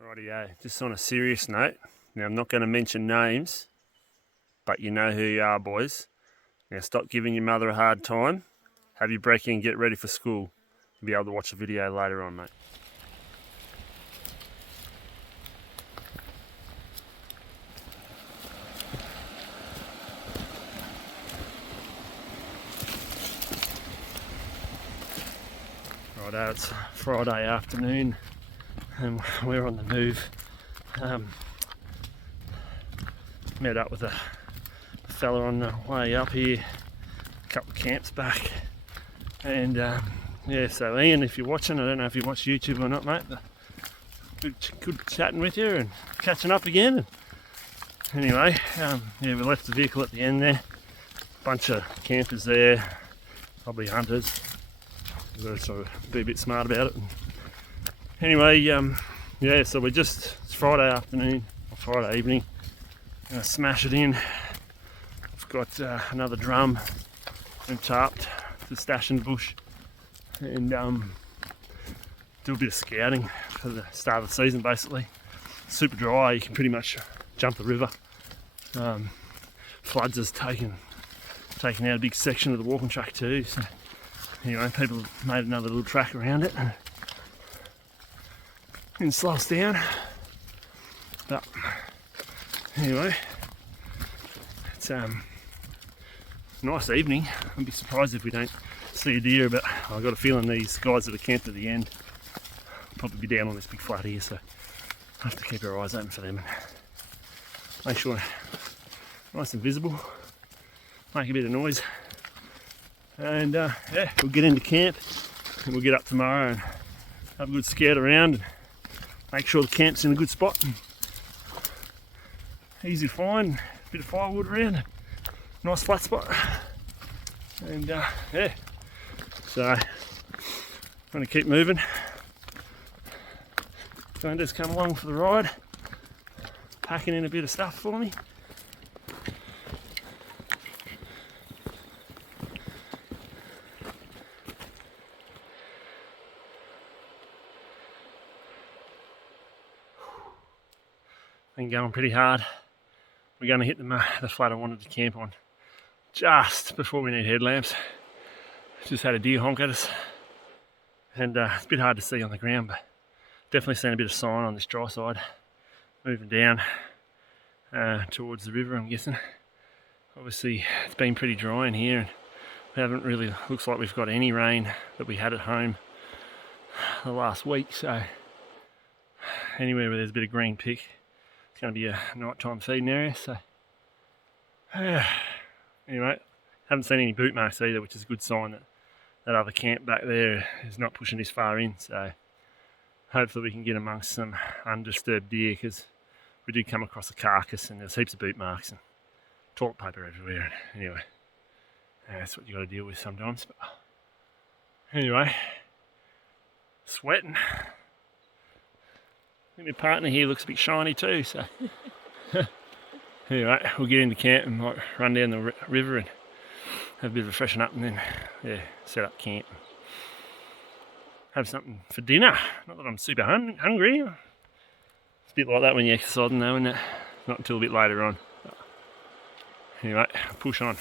Rightio, just on a serious note, now I'm not going to mention names, but you know who you are, boys. Now stop giving your mother a hard time, have your brekkie and get ready for school. You'll be able to watch the video later on, mate. Righto, it's Friday afternoon and we're on the move. Met up with a fella on the way up here, a couple of camps back, and yeah, so Ian, if you're watching, I don't know if you watch YouTube or not, mate, but good chatting with you and catching up again. And anyway, yeah, we left the vehicle at the end there, bunch of campers there, probably hunters. We've got to sort of be a bit smart about it. And anyway, yeah, so it's Friday afternoon, or Friday evening. Gonna smash it in. I've got another drum and tarped to stash in the bush and do a bit of scouting for the start of the season basically. Super dry, you can pretty much jump the river. Floods has taken out a big section of the walking track too, so anyway, people have made another little track around it and slow us down. But anyway, it's a nice evening. I'd be surprised if we don't see a deer, but I've got a feeling these guys that are camped at the end will probably be down on this big flat here, so I have to keep our eyes open for them and make sure nice and visible, make a bit of noise, and yeah, we'll get into camp and we'll get up tomorrow and have a good scout around and make sure the camp's in a good spot and easy to find, a bit of firewood around, nice flat spot, and yeah, so I'm going to keep moving. Glenda's come along for the ride, packing in a bit of stuff for me. Been going pretty hard. We're going to hit the flat I wanted to camp on just before we need headlamps. Just had a deer honk at us, and it's a bit hard to see on the ground, but definitely seen a bit of sign on this dry side. Moving down towards the river, I'm guessing. Obviously it's been pretty dry in here and we haven't really, looks like we've got any rain that we had at home the last week, so anywhere where there's a bit of green pick, it's going to be a nighttime feeding area. So anyway, haven't seen any boot marks either, which is a good sign that that other camp back there is not pushing this far in, so hopefully we can get amongst some undisturbed deer, because we did come across a carcass and there's heaps of boot marks and toilet paper everywhere. And anyway, that's what you got to deal with sometimes. But anyway, sweating. I think my partner here looks a bit shiny too, so anyway, we'll get into camp and might run down the river and have a bit of a freshen up, and then yeah, set up camp, have something for dinner. Not that I'm super hungry. It's a bit like that when you're exercising though, isn't it? Not until a bit later on. But anyway, push on.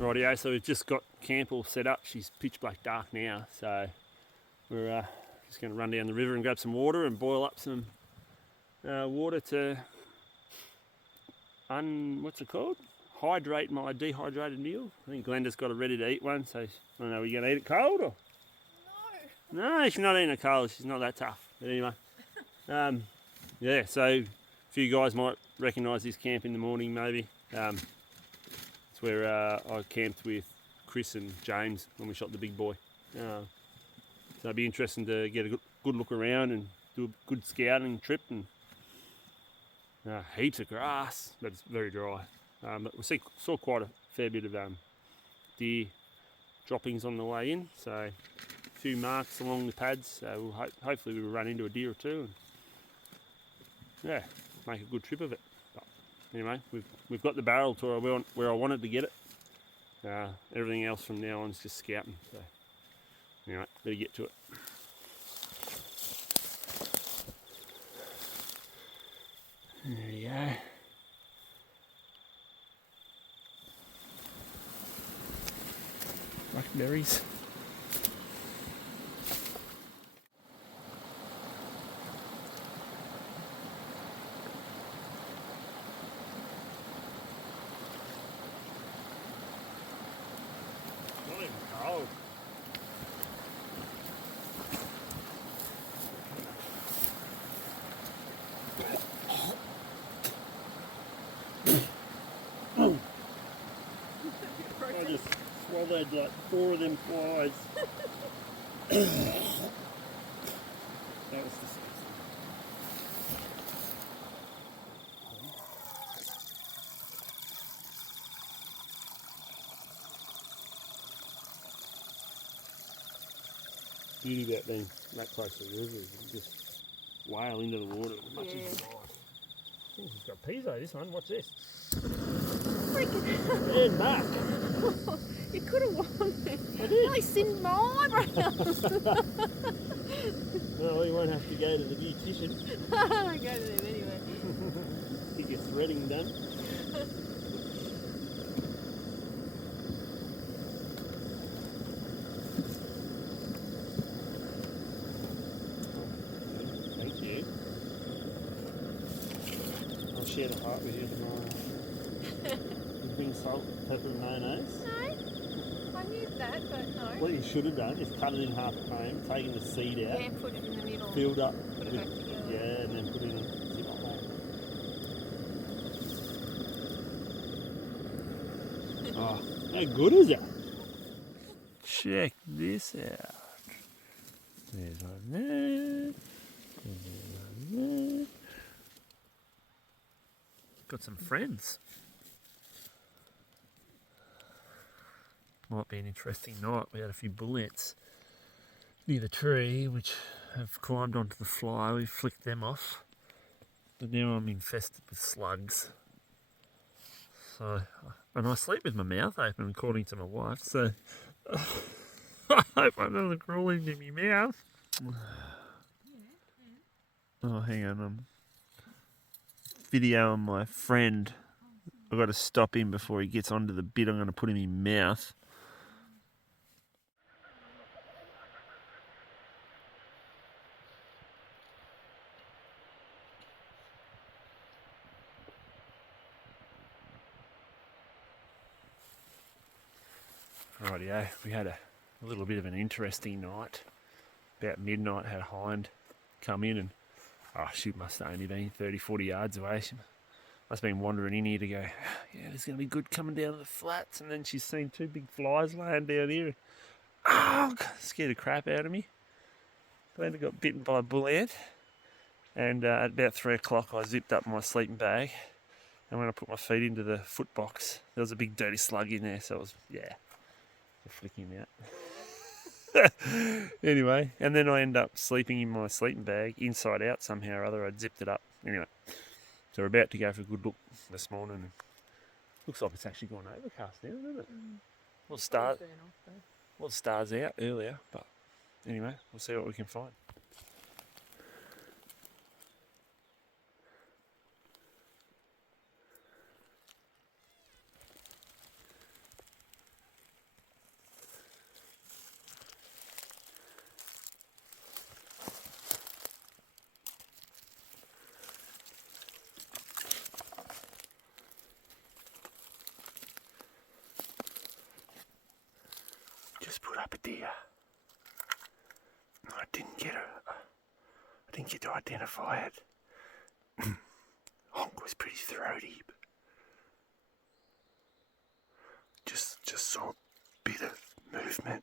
Rightio, so we've just got camp all set up. She's pitch black dark now, so we're just going to run down the river and grab some water and boil up some water to what's it called? Hydrate my dehydrated meal. I think Glenda's got a ready to eat one, so I don't know, are you going to eat it cold or? No. No, she's not eating it cold. She's not that tough. But anyway, yeah, so few guys might recognise this camp in the morning maybe. It's where I camped with Chris and James when we shot the big boy. So it'd be interesting to get a good look around and do a good scouting trip, and heaps of grass, but it's very dry. But we saw quite a fair bit of deer droppings on the way in, so a few marks along the pads, so we'll hopefully we'll run into a deer or two and yeah, make a good trip of it. But anyway, we've got the barrel to where I wanted to get it. Everything else from now on is just scouting, so anyway, better get to it. There you go. Blackberries. Not even cold. I just swallowed like 4 of them flies. That was disgusting. Beauty about being that close to the river is you just whale into the water as much as you like. Oh, he's got piezo, this one. Watch this. Freaking And Mark. You could have won it. I did. I seen my eyebrows. Well, you won't have to go to the beautician. I don't go to them anyway. Get your threading done. Thank you. I'll share the heart with you tomorrow. You bring salt, pepper and mayonnaise. No, I knew that, but no. What you should have done is cut it in half at home, taken the seed out, Yeah, put it in the middle. filled up Put it with, back together. yeah, and then put it in a zipper hole. Oh, how good is it? Check this out. There's one there. There's one there. Got some friends. Might be an interesting night. We had a few bullets near the tree which have climbed onto the fly. We flicked them off, but now I'm infested with slugs. So, and I sleep with my mouth open according to my wife, so I hope I doesn't crawl into my mouth. Oh, hang on, I'm videoing my friend. I've got to stop him before he gets onto the bit I'm going to put in his mouth. Rightio, we had a little bit of an interesting night. About midnight, had a hind come in and, oh, she must have only been 30-40 yards away. She must have been wandering in here to go, yeah, there's going to be good coming down to the flats. And then she's seen 2 big flies laying down here. Oh, scared the crap out of me. Glenda got bitten by a bull ant. And at about 3 o'clock, I zipped up my sleeping bag. And when I put my feet into the foot box, there was a big dirty slug in there. So it was, yeah, flicking him out. Anyway, and then I end up sleeping in my sleeping bag inside out somehow or other. I'd zipped it up. Anyway, so we're about to go for a good look this morning. Looks like it's actually gone overcast now, doesn't it? Well, stars out earlier, but anyway, we'll see what we can find. Just put up a deer. I didn't get to identify it. was pretty throaty. But just saw a bit of movement.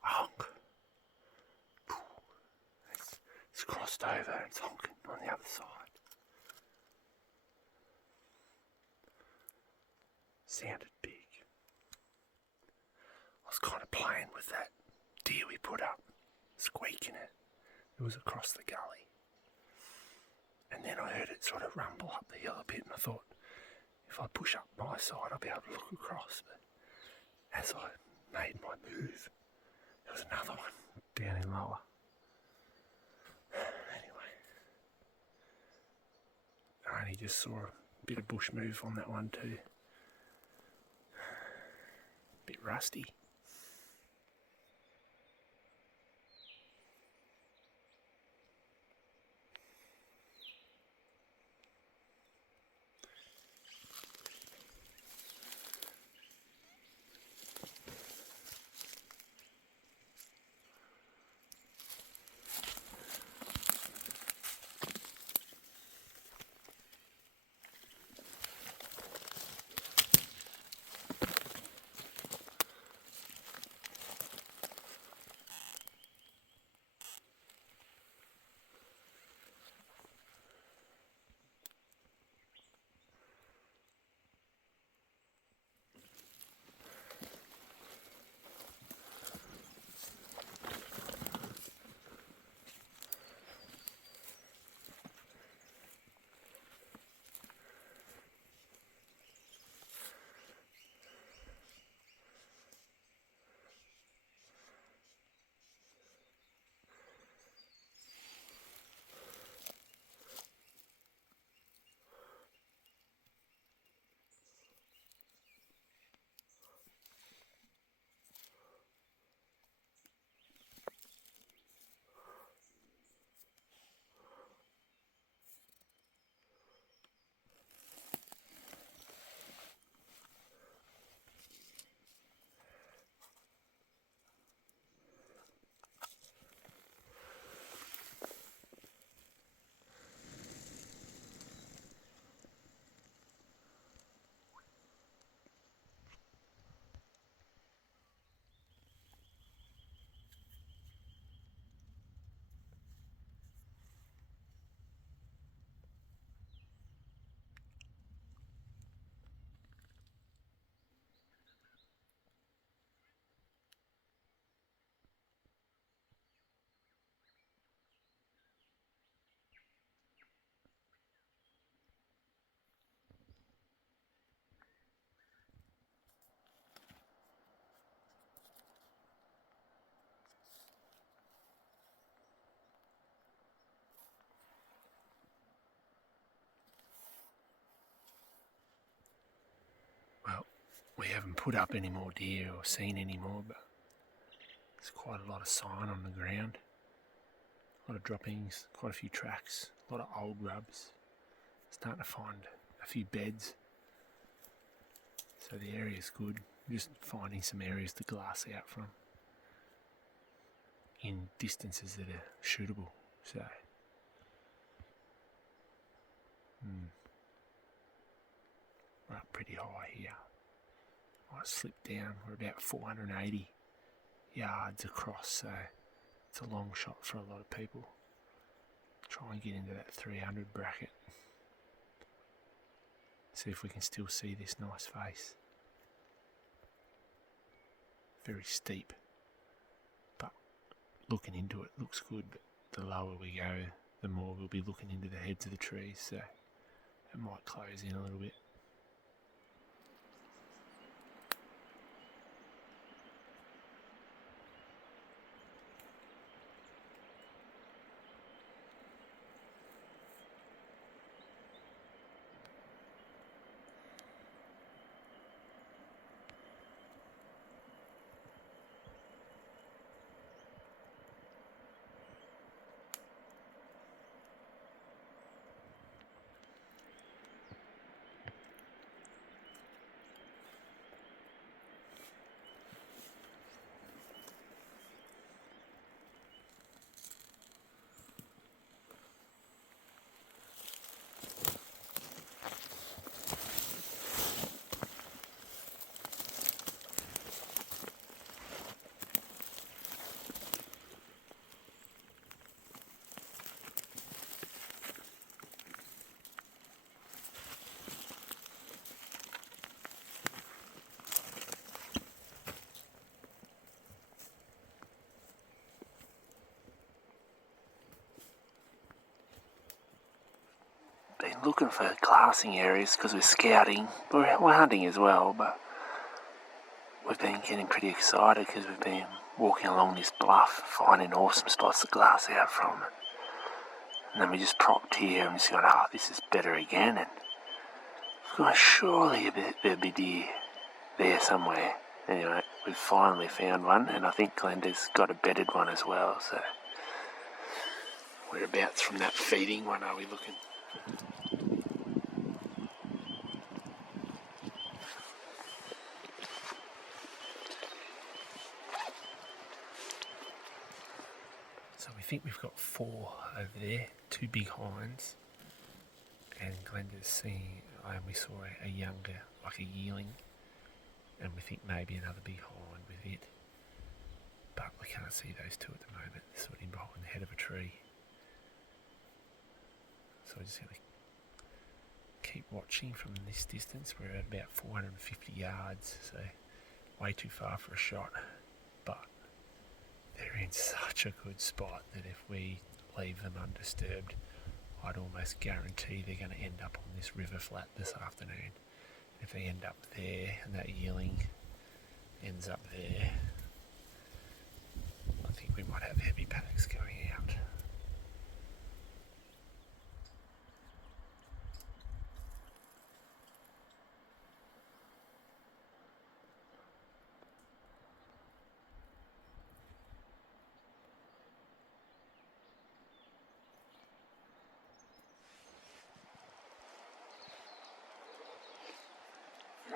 Honk. It's crossed over and it's honking on the other side. Sounded big. I was kind of playing with that deer we put up, squeaking it. It was across the gully. And then I heard it sort of rumble up the hill a bit, and I thought, if I push up my side, I'll be able to look across. But as I made my move, there was another one down in lower. Anyway, I only just saw a bit of bush move on that one too. A bit rusty. Well, we haven't put up any more deer or seen any more, but there's quite a lot of sign on the ground. A lot of droppings, quite a few tracks, a lot of old rubs. Starting to find a few beds. So the area's good. Just finding some areas to glass out from in distances that are shootable. So we're up pretty high here. Might slip down. We're about 480 yards across, so it's a long shot for a lot of people. Try and get into that 300 bracket. See if we can still see this nice face. Very steep, but looking into it looks good. But the lower we go, the more we'll be looking into the heads of the trees, so it might close in a little bit. been looking for glassing areas because we're scouting. We're hunting as well, but we've been getting pretty excited because we've been walking along this bluff, finding awesome spots to glass out from. And then we just propped here and just going, this is better again. And we've gone, surely there'll be deer there somewhere. Anyway, we've finally found one, and I think Glenda's got a bedded one as well, so whereabouts from that feeding one are we looking? So we think we've got 4 over there, 2 big hinds, and Glenda's seeing, we saw a younger, like a yearling, and we think maybe another big hind with it, but we can't see those 2 at the moment. They're sort of in behind the head of a tree. So we're just going to keep watching from this distance. We're at about 450 yards, so way too far for a shot, but they're in such a good spot that if we leave them undisturbed, I'd almost guarantee they're going to end up on this river flat this afternoon. If they end up there and that yearling ends up there, I think we might have heavy packs going out.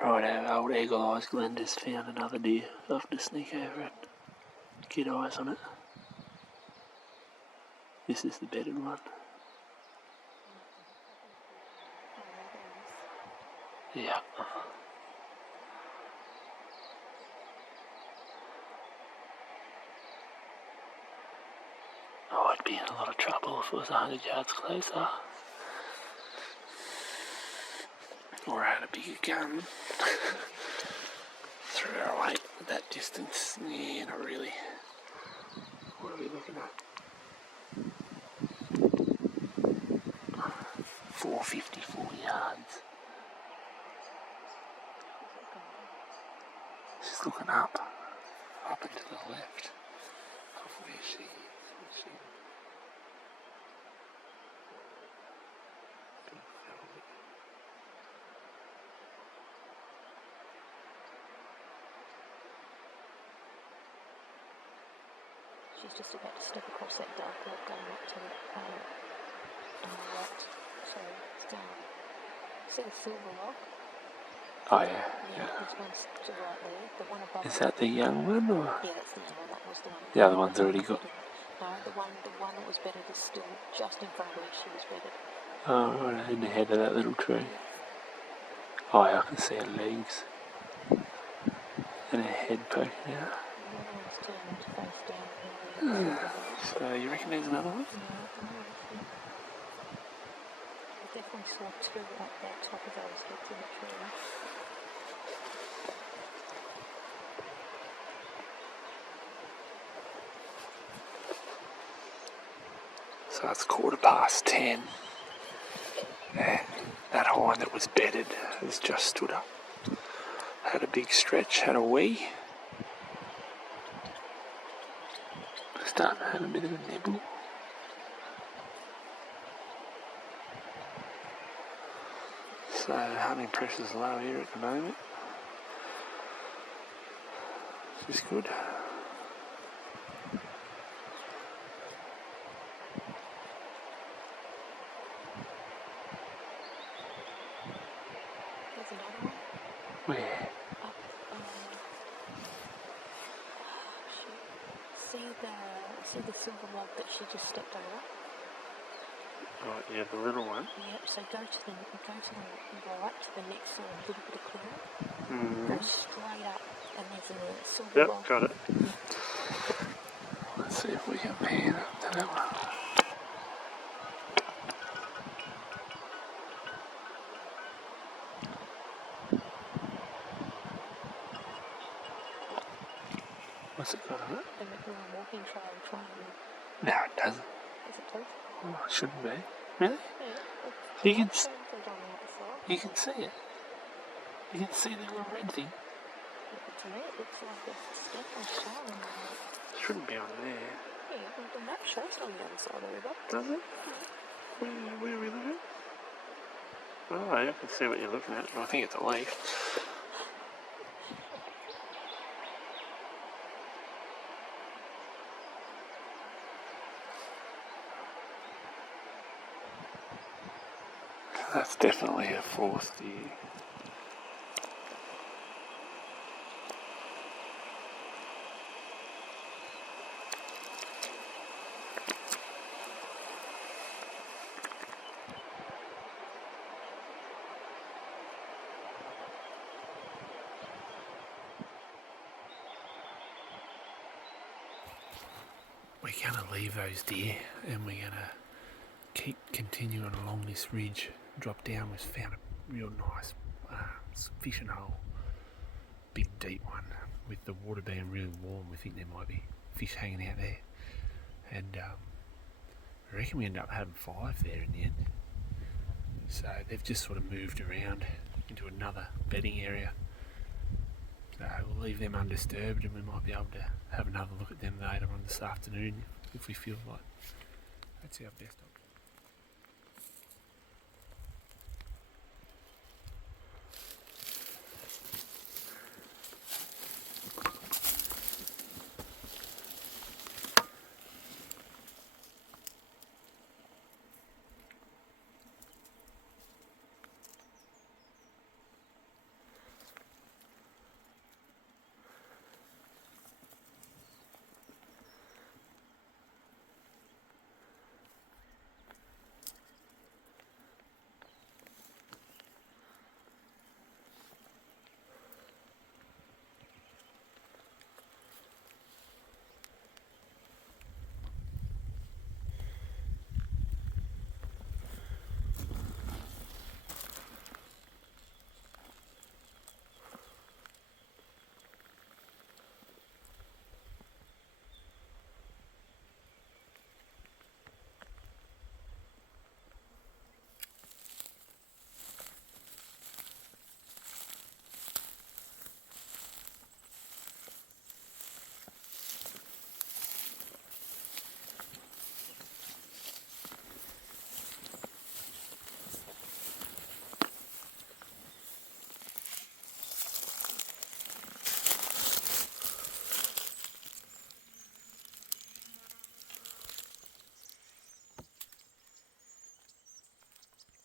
Right, our old eagle eyes Glenda's found another deer. I'll have to sneak over and get eyes on it. This is the bedded one. Yeah. Oh, I'd be in a lot of trouble if it was 100 yards closer. Or I had a bigger gun. Threw our weight at that distance. Yeah, not really. What are we looking at? 454 yards. She's looking up and to the left. Of where she is. She's just about to step across that dark road going up to the right. So it's down. See the silver rock? Oh yeah. There's one to the right there. The one above. Is that the young one or? Yeah, that's the young one. That was the one. The other one's already got. No, the one that was bedded is still just in front of where she was bedded. Oh, right, in the head of that little tree. Oh yeah, I can see her legs. And her head poking out. The other one's turned face down. So you reckon there's another one? I definitely saw 2 at that top of those heads in the tree. So it's 10:15. And that hind that was bedded has just stood up. Had a big stretch, had a wee. Starting to have a bit of a nibble. So hunting pressure's low here at the moment. Is this good? There's another one. Where? Up, see the silver log that she just stepped over? Right, yeah, the little one. Yep, so go to the right to the next little bit of clearing. Mm-hmm. Go straight up and there's a silver log. Yep, got it. Let's see if we can pan up to that one. What's it got on it? A walking trail trying to... No, it doesn't. Is it too? Oh, it shouldn't be. Really? Yeah, You can, it's painted on the outside. you can see it. You can see the little red thing. To me it looks like a stepping stone on it. Shouldn't be on there. Yeah, well, the map shows it on the other side of the river. Does it? Where are we looking? Oh, I can see what you're looking at. I think it's a leaf. That's definitely a fourth year. We're going to leave those deer and we're going to keep continuing along this ridge. Drop down, we've found a real nice fishing hole. Big deep one. With the water being really warm, we think there might be fish hanging out there. And I reckon we end up having 5 there in the end. So they've just sort of moved around into another bedding area. So we'll leave them undisturbed and we might be able to have another look at them later on this afternoon if we feel like that's our best option.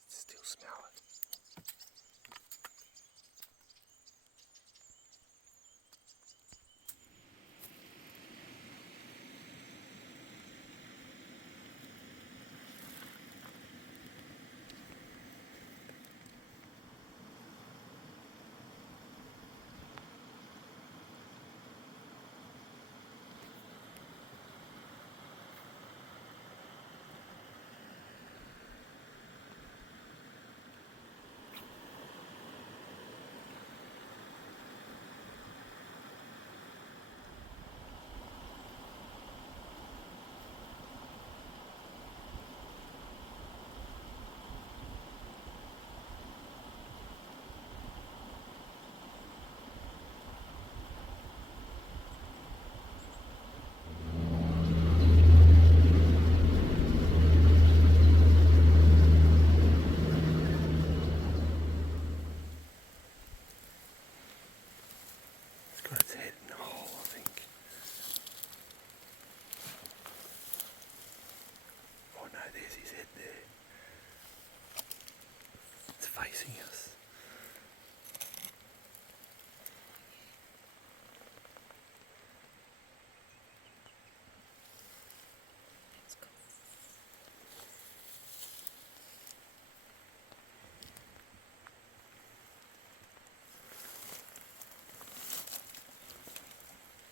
Still smell it. It's got its head in the hole, I think. Oh no, there's his head there. It's facing us.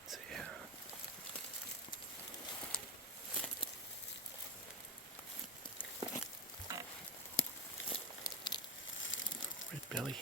So yeah. Red belly.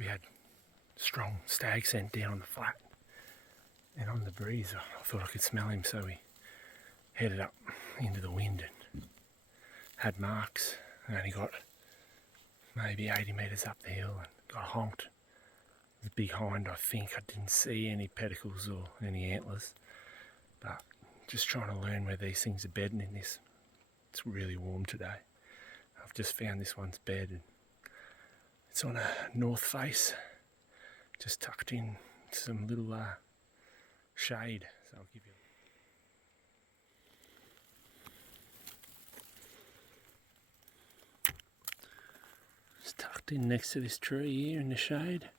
we had strong stag scent down on the flat, and on the breeze I thought I could smell him, so we headed up into the wind and had marks, and only got maybe 80 metres up the hill and got honked. It was a big hind, I think. I didn't see any pedicles or any antlers, but just trying to learn where these things are bedding in this. It's really warm today. I've just found this one's bed, and it's on a north face, just tucked in some little shade. So I'll give you. It's tucked in next to this tree here in the shade.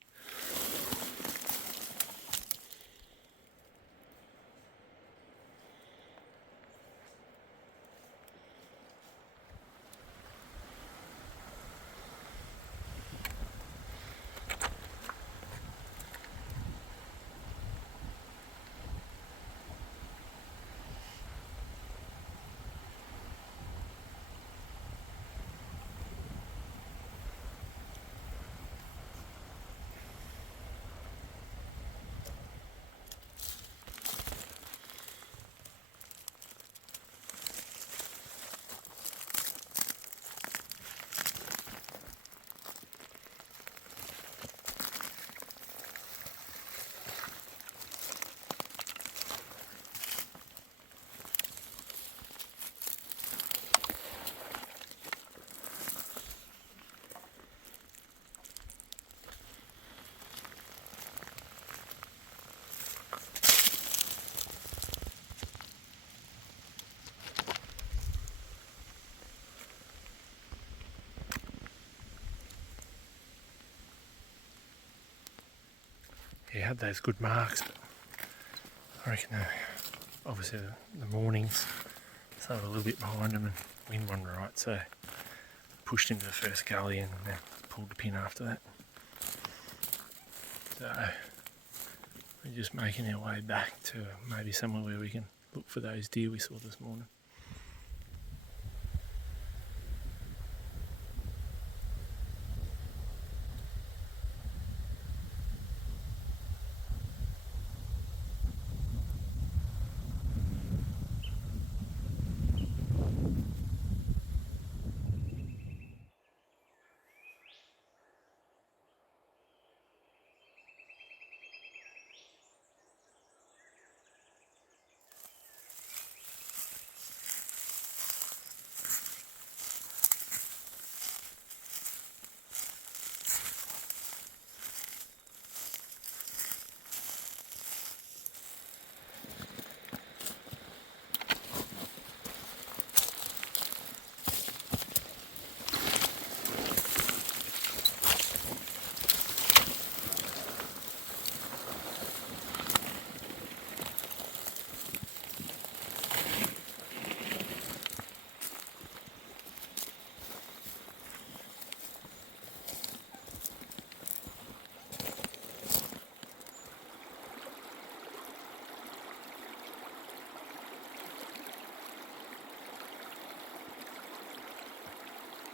Yeah, had those good marks, but I reckon obviously the mornings, so a little bit behind them and wind one right, so pushed into the first gully and then pulled the pin after that. So we're just making our way back to maybe somewhere where we can look for those deer we saw this morning.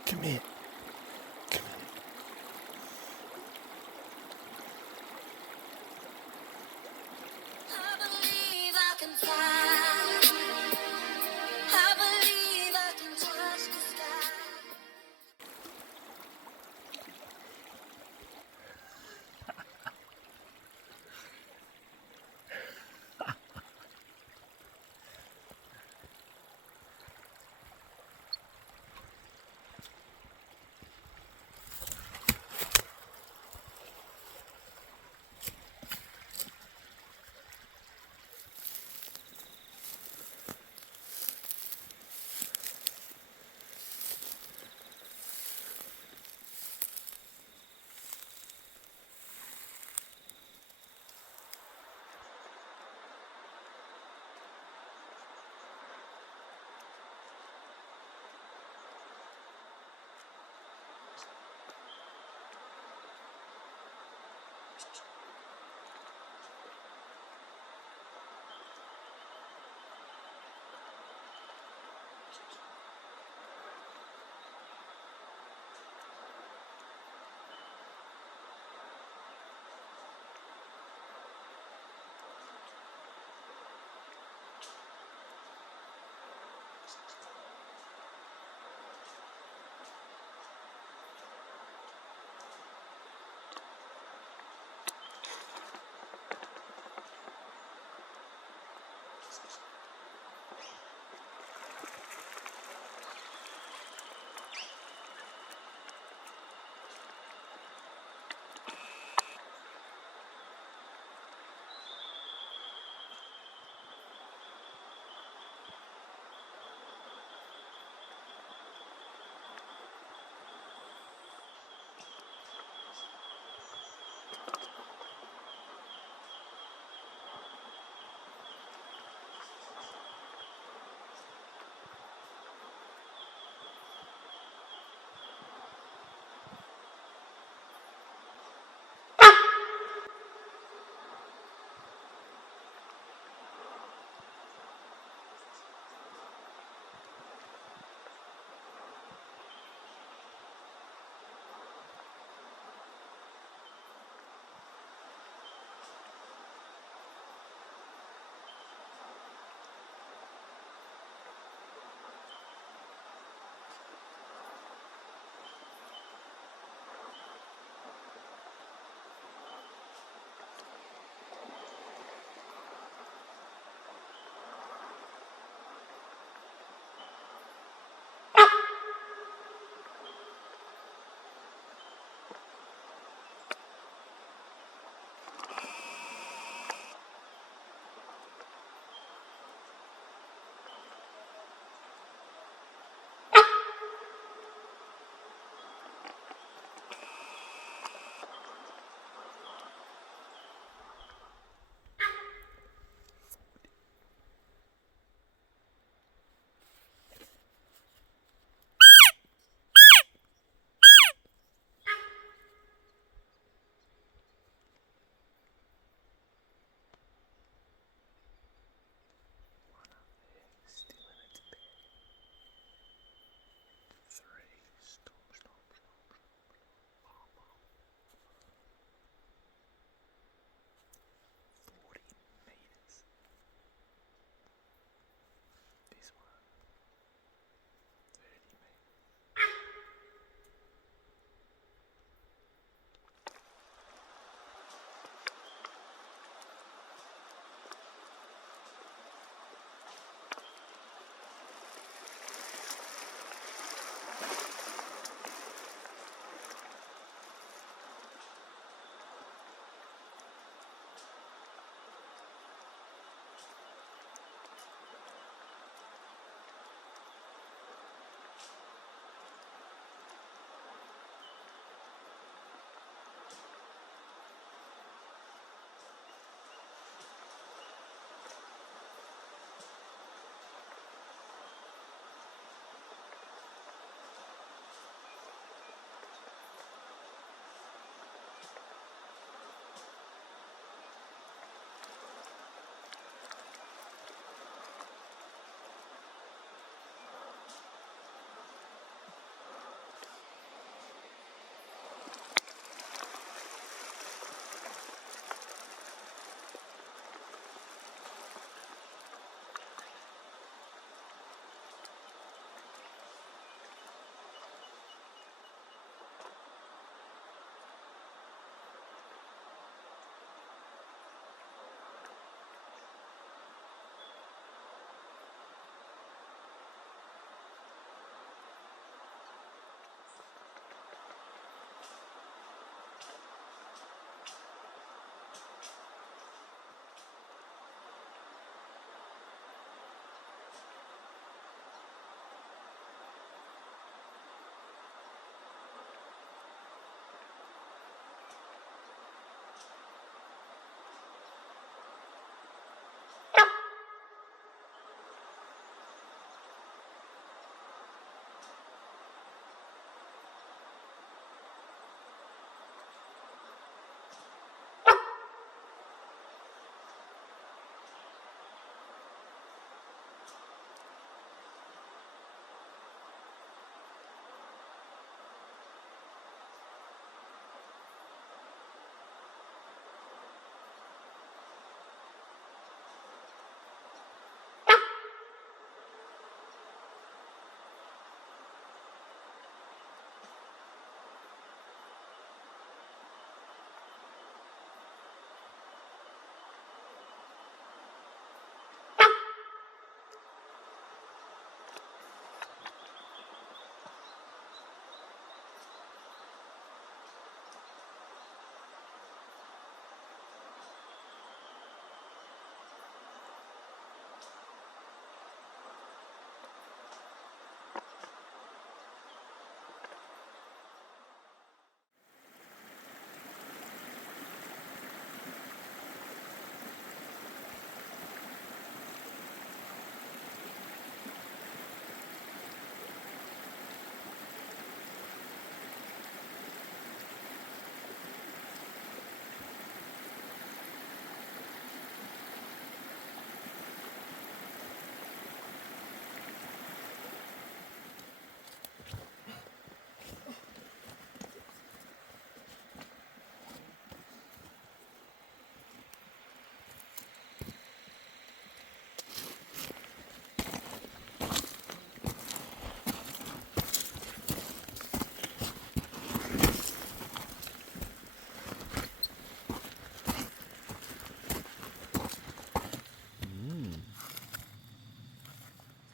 Come here. Come on. I believe I can fly. I believe I can touch the sky.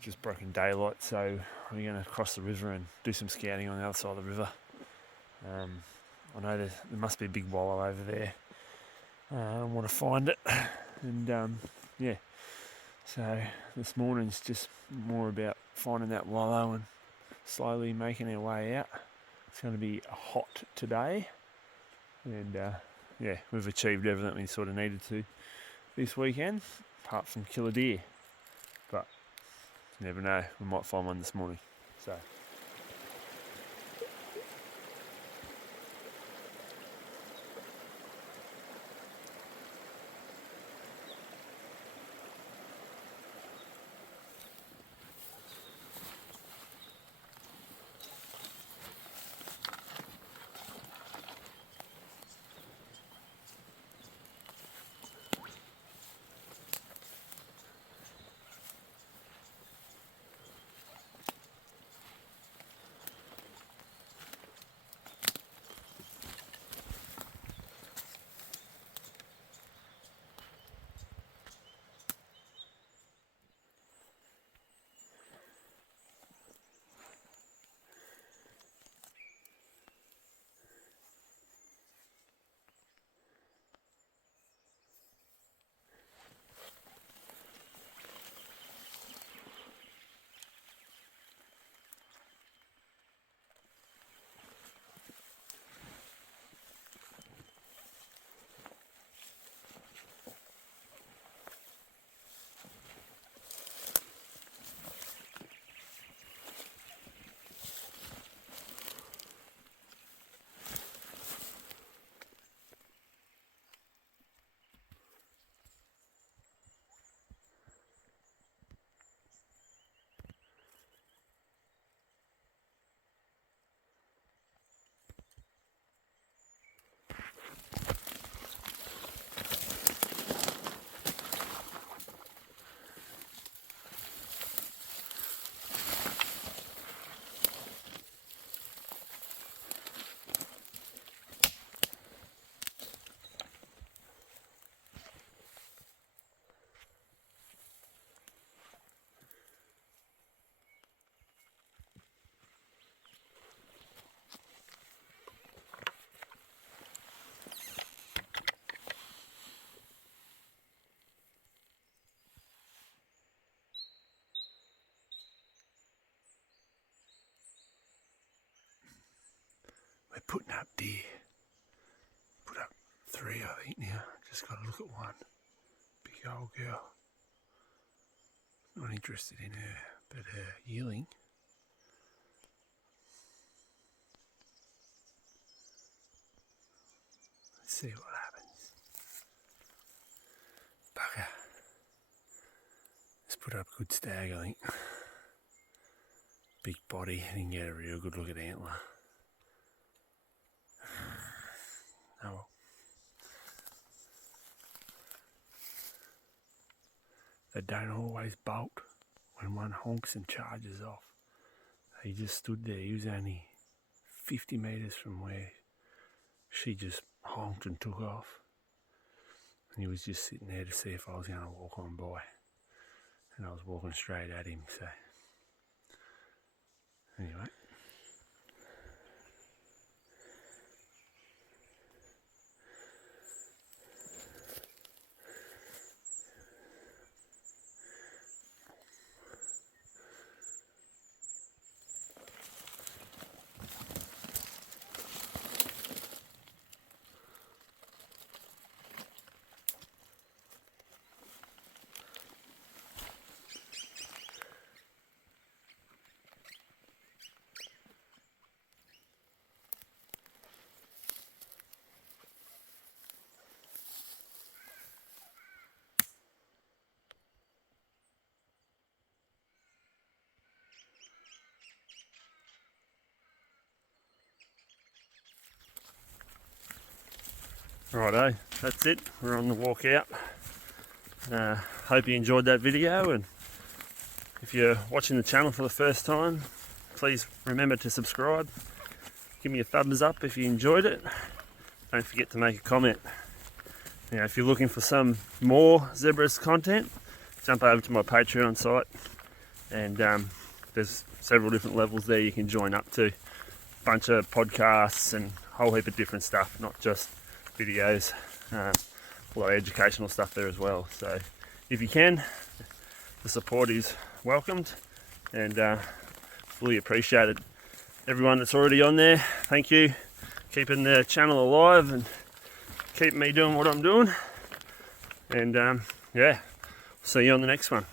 just broken daylight, so we're going to cross the river and do some scouting on the other side of the river. I know there must be a big wallow over there. I want to find it, and yeah, so this morning's just more about finding that wallow and slowly making our way out. It's going to be hot today, and yeah, we've achieved everything we sort of needed to this weekend, apart from kill a deer, but you never know, we might find one this morning. So we're putting up deer. Put up 3, I think now. Just got to look at one. Big old girl. Not interested in her, but her yearling. Let's see what happens. Bugger. Let's put up a good stag, I think. Big body, didn't get a real good look at antler. Oh well. They don't always bolt when one honks and charges off. He just stood there. He was only 50 metres from where she just honked and took off. And he was just sitting there to see if I was going to walk on by. And I was walking straight at him, so anyway. Righto, that's it. We're on the walk out. Hope you enjoyed that video, and if you're watching the channel for the first time, please remember to subscribe. Give me a thumbs up if you enjoyed it. Don't forget to make a comment. If you're looking for some more Zebras content, jump over to my Patreon site and there's several different levels there you can join up to. Bunch of podcasts and a whole heap of different stuff, not just videos. A lot of educational stuff there as well. So if you can, the support is welcomed and fully appreciated. Everyone that's already on there, thank you. Keeping the channel alive and keep me doing what I'm doing. And yeah, see you on the next one.